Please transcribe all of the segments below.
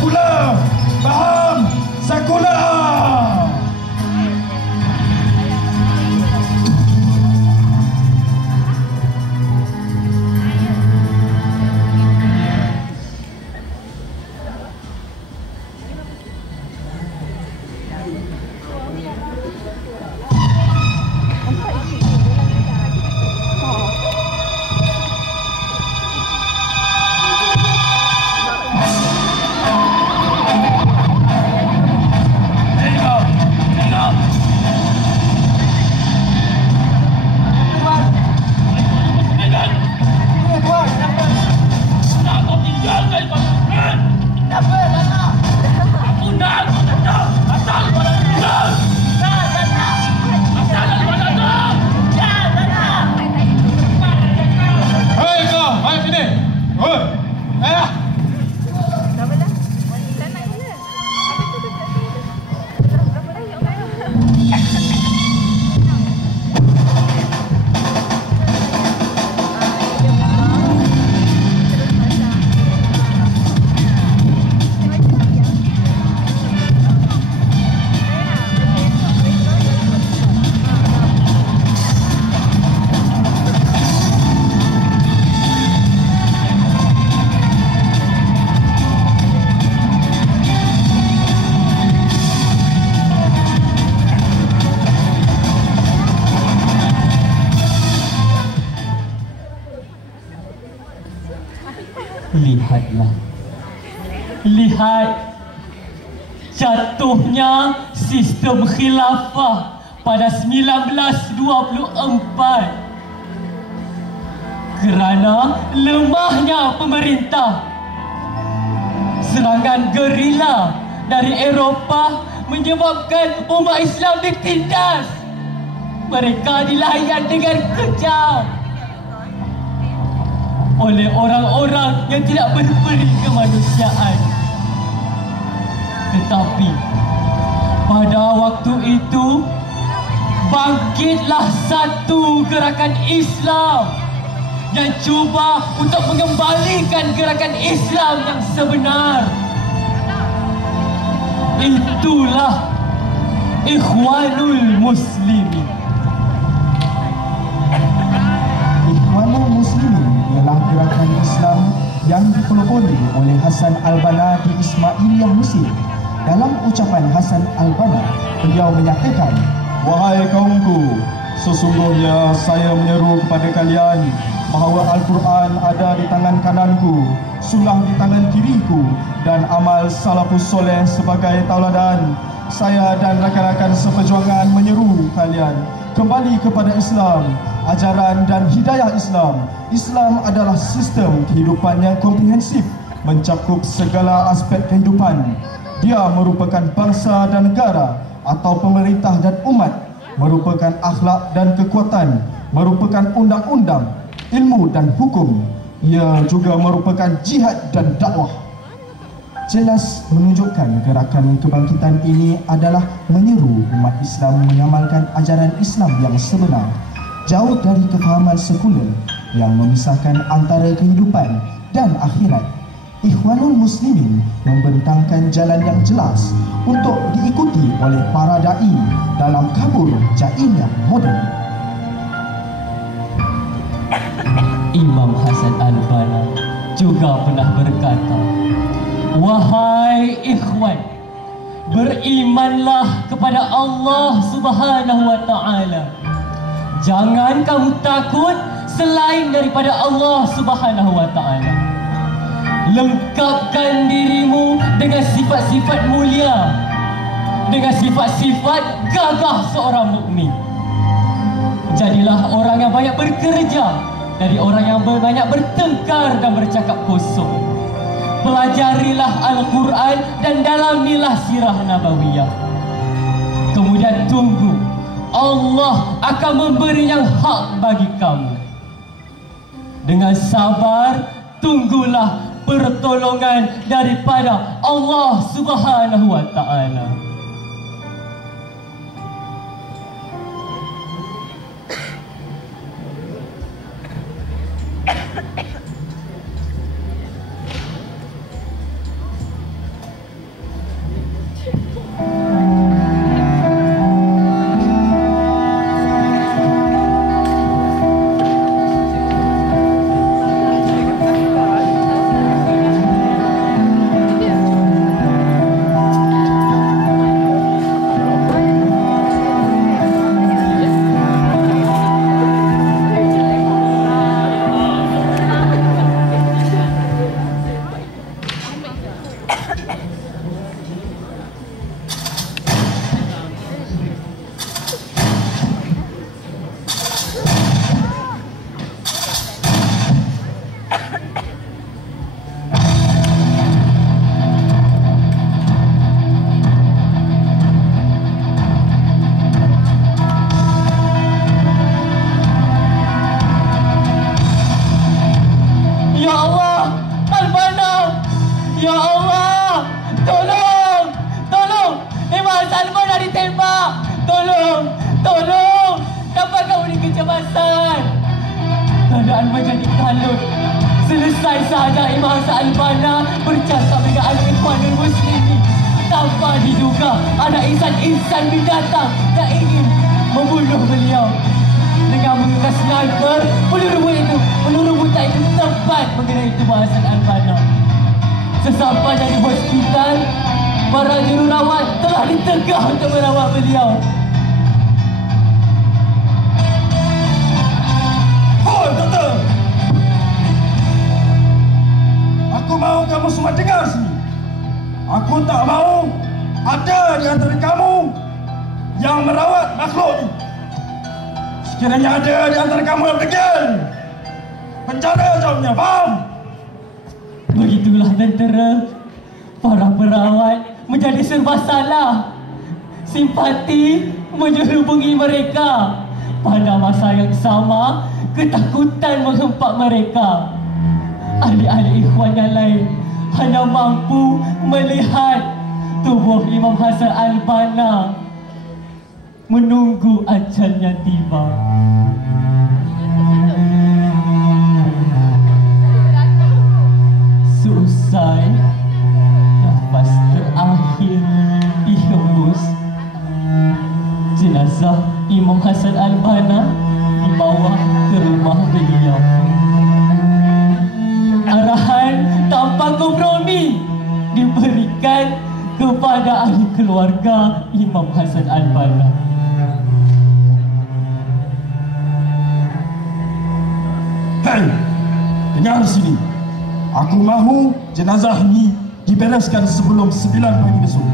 sekular. Faham? Sekular. Lihatlah, lihat jatuhnya sistem khilafah pada 1924 kerana lemahnya pemerintah. Serangan gerila dari Eropah menyebabkan umat Islam ditindas. Mereka dilayan dengan kejam oleh orang-orang yang tidak berberi kemanusiaan. Tetapi pada waktu itu bangkitlah satu gerakan Islam yang cuba untuk mengembalikan gerakan Islam yang sebenar. Itulah Ikhwanul Muslimin. Ikhwanul Muslimin ialah gerakan Islam yang dipelopori oleh Hasan Al-Banna di Ismailiyah Mesir. Dalam ucapan Hasan Al-Banna, beliau menyatakan, Wahai kaumku, sesungguhnya saya menyeru kepada kalian bahawa Al-Quran ada di tangan kananku, sunnah di tangan kiriku, dan amal salafus soleh sebagai tauladan. Saya dan rakan-rakan seperjuangan menyeru kalian kembali kepada Islam, ajaran dan hidayah Islam. Islam adalah sistem kehidupan yang komprehensif, mencakup segala aspek kehidupan. Dia merupakan bangsa dan negara atau pemerintah dan umat, merupakan akhlak dan kekuatan, merupakan undang-undang, ilmu dan hukum. Ia juga merupakan jihad dan dakwah. jelas menunjukkan gerakan kebangkitan ini adalah menyeru umat Islam mengamalkan ajaran Islam yang sebenar, jauh dari kefahaman sekuler yang memisahkan antara kehidupan dan akhirat. Ikhwanul Muslimin membentangkan jalan yang jelas untuk diikuti oleh para da'i dalam kabur jahiliyah moden. Imam Hasan Al-Banna juga pernah berkata, "Wahai ikhwan, berimanlah kepada Allah Subhanahu wa taala. Jangan kamu takut selain daripada Allah Subhanahu wa taala. Lengkapkan dirimu dengan sifat-sifat mulia, dengan sifat-sifat gagah seorang mukmin. Jadilah orang yang banyak bekerja dari orang yang banyak bertengkar dan bercakap kosong. Pelajarilah Al-Quran dan dalamilah sirah Nabawiyah. Kemudian tunggu, Allah akan memberi yang hak bagi kamu. Dengan sabar, tunggulah pertolongan daripada Allah Subhanahu wa taala." menjadi kalut. Selesai sahaja Imam Hassan Al-Banna bercakap dengan al-Ikhwan al-Muslimin, tanpa diduga ada insan-insan binatang yang ingin membunuh beliau. Dengan menggunakan sniper, peluru buta itu tepat mengenai tubuh Hassan Al-Banna. Sesampainya di hospital, para jururawat telah ditegah untuk merawat beliau. Oh, doktor! Aku mahu kamu semua dengar sini. Aku tak mahu ada di antara kamu yang merawat makhluk ini. Sekiranya ada di antara kamu yang degil, penjara jauhnya, faham? Begitulah tentera. Para perawat menjadi serba salah. Simpati menjelubungi mereka. Pada masa yang sama, ketakutan menghempak mereka. Ahli-ahli ikhwan yang lain hanya mampu melihat tubuh Imam Hassan Al-Banna menunggu ajalnya tiba. Seusai nafas terakhir dihembus, jenazah Imam Hassan Al-Banna dibawa ke rumah beliau. Arahan tanpa kompromi diberikan kepada ahli keluarga Imam Hassan Al-Banna. Hei, dengar sini. Aku mahu jenazah ini dibereskan sebelum 9 pagi besok.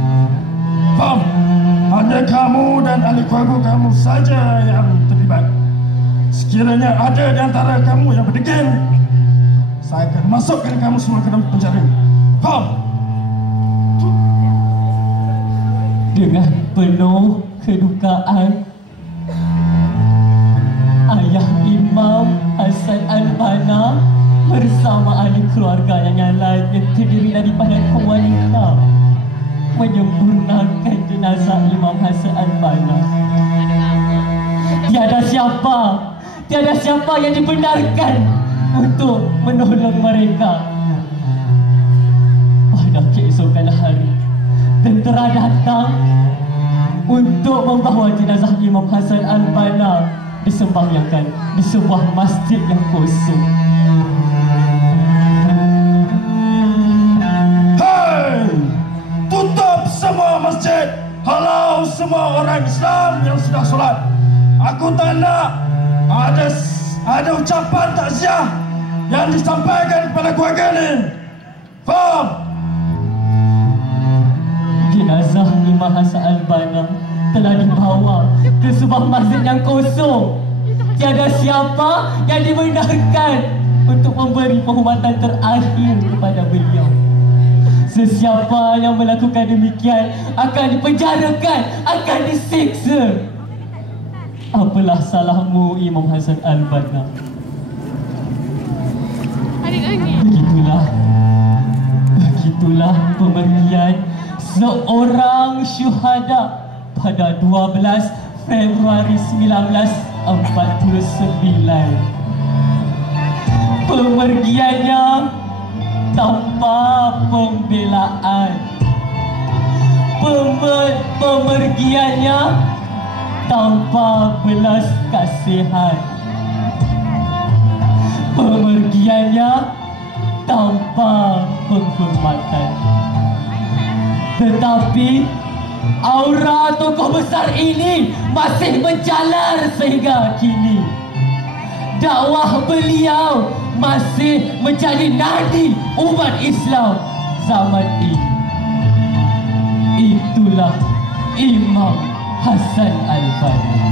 Faham? Hanya kamu dan ahli keluarga kamu saja yang terlibat. Sekiranya ada di antara kamu yang berdegil, saya akan masukkan kamu semua ke dalam penjara. Faham? Dengan penuh kedukaan, ayah Imam Hassan Al-Banna bersama ahli keluarga yang lain yang terdiri daripada kaum wanita menyempurnakan jenazah Imam Hassan Al-Banna. Tiada siapa yang dibenarkan untuk menolong mereka. Pada keesokan hari, tentera datang untuk membawa jenazah Imam Hassan Al-Banna disembahyangkan di sebuah masjid yang kosong. Hei! Tutup semua masjid! Halau semua orang Islam yang sudah solat! Aku tak nak ada ucapan takziah yang disampaikan kepada keluarga ni. Faham? Jenazah Imam Hassan Al-Banna telah dibawa ke sebuah masjid yang kosong. Tiada siapa yang dibenarkan untuk memberi penghormatan terakhir kepada beliau. Sesiapa yang melakukan demikian akan dipenjarakan, akan disiksa. Apalah salahmu, Imam Hassan Al-Banna? Begitulah pemergian seorang syuhada pada 12 Februari 1949. Pemergiannya tanpa pembelaan. Pemergiannya tanpa belas kasihan. Pemergiannya tanpa penghormatan. Tetapi aura tokoh besar ini masih menjalar sehingga kini. Dakwah beliau masih menjadi nadi umat Islam zaman ini. Itulah Imam Hassan Al-Banna.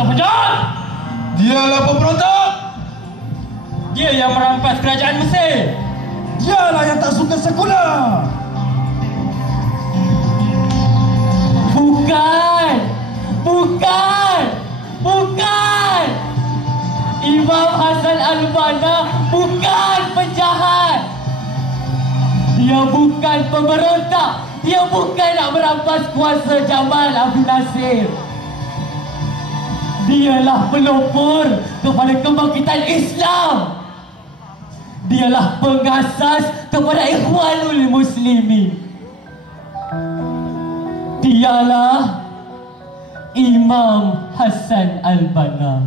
atau penjahat? Dialah pemberontak. Dia yang merampas kerajaan Mesir. Dialah yang tak suka sekular. Bukan. Imam Hassan Al-Banna bukan penjahat. Dia bukan pemberontak. Dia bukan nak merampas kuasa Jamal Abdul Nasir. Dialah pelopor kepada kebangkitan Islam. Dialah pengasas kepada Ikhwanul Muslimin. Dialah Imam Hassan Al-Banna.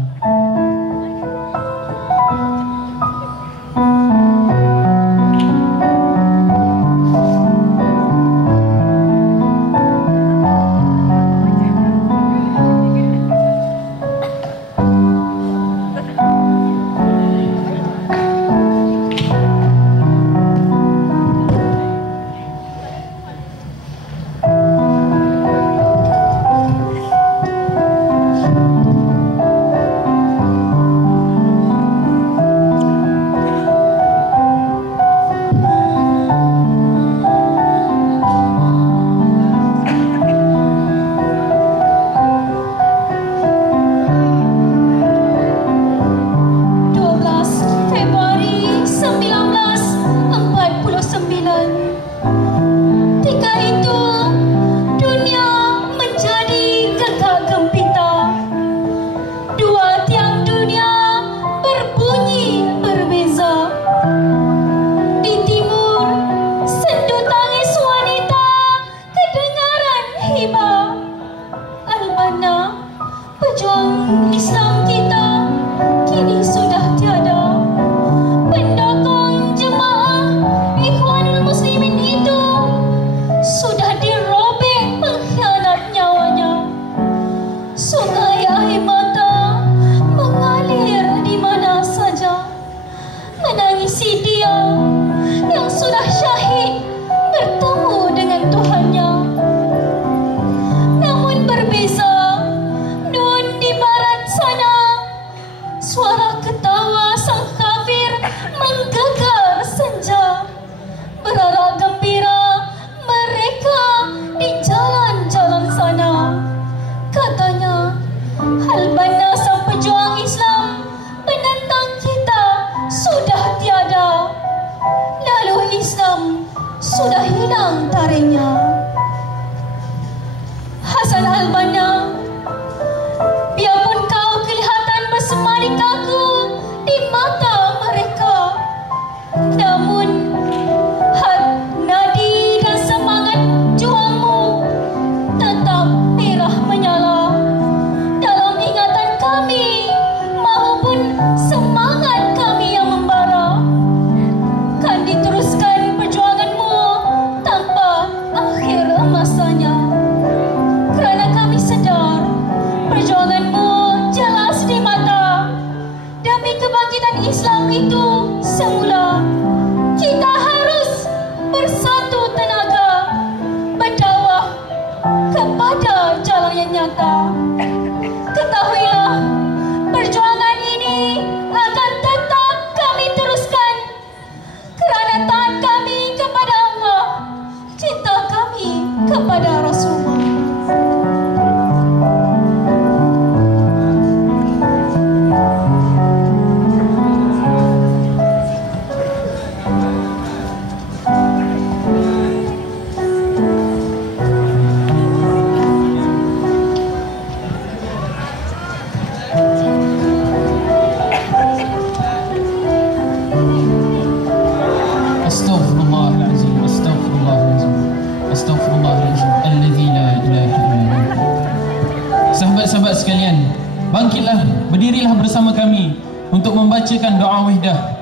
Sahabat-sahabat sekalian, bangkitlah, berdirilah bersama kami untuk membacakan doa wahdah.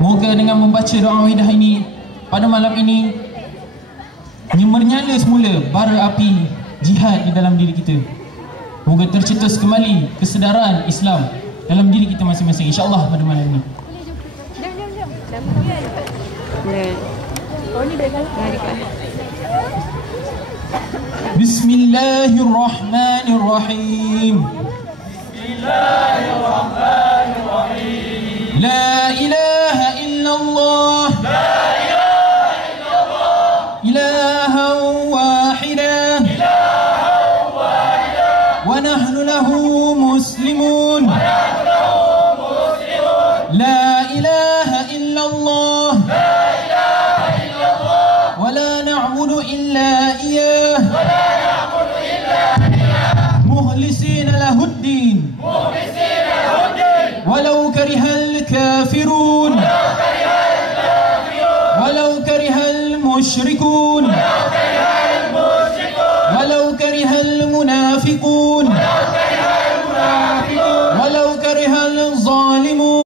Moga dengan membaca doa wahdah ini, pada malam ini menyala semula bara api jihad di dalam diri kita. Moga tercetus kembali kesedaran Islam dalam diri kita masing-masing, insya-Allah pada malam ini. Bismillahirrahmanirrahim. لا إله إلا الله إلها واحدا ونحن له مسلمون لا إله إلا الله ولا نعبد إلا إياه مخلصين له الدين ولو كره الكافرون ولو كره المشركون ولو كره المنافقون